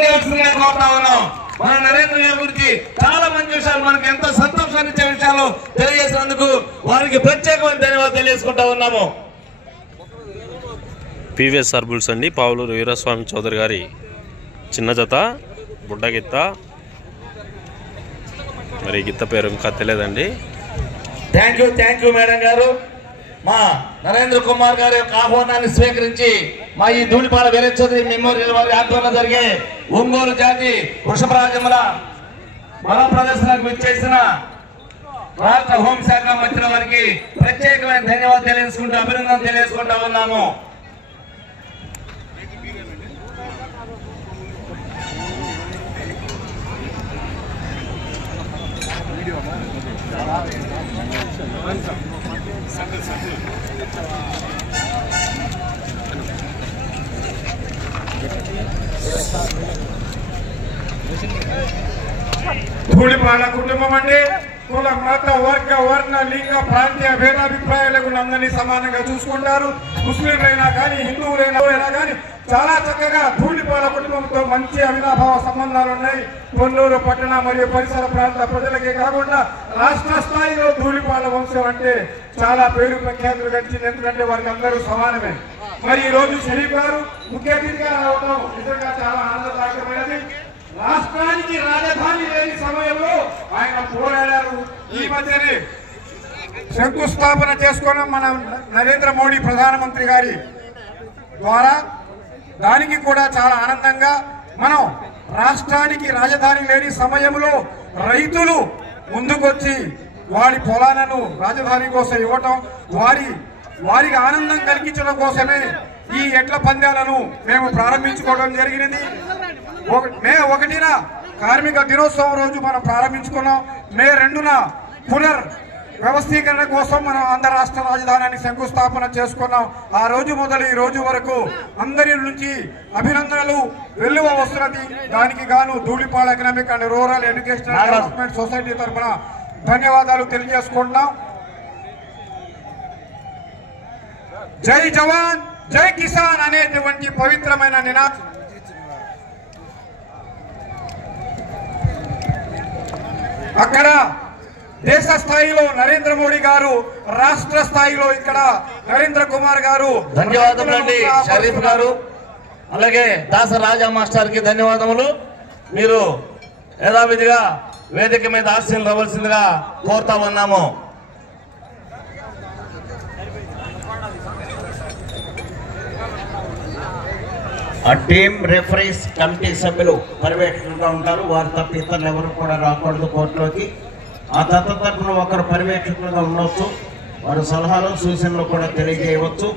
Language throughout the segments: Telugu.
తెలియజేయాల్సిందిగా కోరుతా ఉన్నాం. మన నరేంద్ర గారి గురించి చాలా మంచి విషయాలు, మనకు ఎంతో సంతోషాన్ని ఇచ్చే విషయాలు తెలియజేసినందుకు వారికి ప్రత్యేకమైన ధన్యవాదాలు తెలియజేసుకుంటా ఉన్నాము. పీవీఎస్ హర్బల్స్ అండి, పావులూరు వీరస్వామి చౌదరి గారి చిన్న జత బుడ్డగిత్త. మరి గిత్త పేరు ఇంకా తెలియదండి. థ్యాంక్ యూ మేడం గారు. మా నరేంద్ర కుమార్ గారి యొక్క ఆహ్వానాన్ని స్వీకరించి మా ఈ ధూళిపాల వీర చౌదరి మెమోరియల్ వారి ఆధ్వర్యంలో జరిగే ఒంగోలు జాతి వృషభరాజముల బల ప్రదర్శనకు విచ్చేసిన రాష్ట్ర హోంశాఖ మంత్రి వారికి ప్రత్యేకమైన ధన్యవాదాలు తెలియజేసుకుంటూ అభినందనలు తెలియజేసుకుంటా ఉన్నాము. ధూళిపాల కుటుంబం అంటే కుల మత వర్గ వర్ణ లింగ ప్రాంతీయ భేదాభిప్రాయాలకు అందరినీ సమానంగా చూసుకుంటారు. ముస్లింలైనా కానీ హిందువులైనా కానీ చాలా చక్కగా ధూళిపాల కుటుంబంతో మంచి అవినాభావ సంబంధాలు ఉన్నాయి. కొల్లూరు పట్టణ మరియు పరిసర ప్రాంత ప్రజలకే కాకుండా రాష్ట్ర స్థాయిలో ధూళిపాల వంశం అంటే చాలా పేరు ప్రఖ్యాతులు గడిచింది. ఎందుకంటే వారికి అందరూ సమానమే. మరి ఈ రోజు షరీఫ్ గారు ముఖ్య అతిథిగా రావడం నిజంగా చాలా ఆనందదాయకమైనది. రాష్ట్రానికి రాజధాని లేని సమయంలో ఆయన పోరాడారు. ఈ మధ్యనే శంకుస్థాపన చేసుకున్న మన నరేంద్ర మోడీ ప్రధానమంత్రి గారి ద్వారా దానికి కూడా చాలా ఆనందంగా మనం రాష్ట్రానికి రాజధాని లేని సమయంలో రైతులు ముందుకొచ్చి వారి పొలాలను రాజధాని కోసం ఇవ్వటం, వారికి ఆనందం కలిగించడం కోసమే ఈ ఎడ్ల పందాలను మేము ప్రారంభించుకోవడం జరిగినది. మే 1న కార్మిక దినోత్సవం రోజు మనం ప్రారంభించుకున్నాం. మే 2న పునర్ వ్యవస్థీకరణ కోసం మనం ఆంధ్ర రాష్ట్ర రాజధానిని శంకుస్థాపన చేసుకున్నాం. ఆ రోజు మొదలు ఈ రోజు వరకు అందరి నుంచి అభినందనలు వెల్లువ వస్తున్నది. దానికి గాను Dhulipala economic and rural educational development society తరఫున ధన్యవాదాలు తెలియజేసుకుంటున్నాం. జై జవాన్ జై కిసాన్ అనేటువంటి పవిత్రమైన నినాదం అక్కడ దేశ స్థాయిలో నరేంద్ర మోడీ గారు, రాష్ట్ర స్థాయిలో ఇక్కడ నరేంద్ర కుమార్ గారు. ధన్యవాదములండి షరీఫ్ గారు, అలాగే దాస రాజా మాస్టర్ కి ధన్యవాదములు. మీరు యథావిధిగా వేదిక మీద ఆశీర్వాదం రావాల్సిందిగా కోరుతా ఉన్నాము. ఆ టీం రెఫరీస్ కమిటీ సభ్యులు పర్యవేక్షకులుగా ఉంటారు. వారు తప్ప ఇతరులు ఎవరు కూడా రాకూడదు కోర్టులోకి. ఆ తరపున ఒకరు పర్యవేక్షకులుగా ఉండవచ్చు. వారు సలహాలు సూచనలు కూడా తెలియజేయవచ్చు.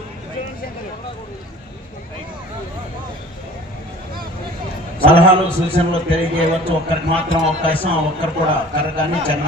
ఒక్కరికి మాత్రం అవకాశం, ఒక్కరు కూడా కర్రగాని చిన్న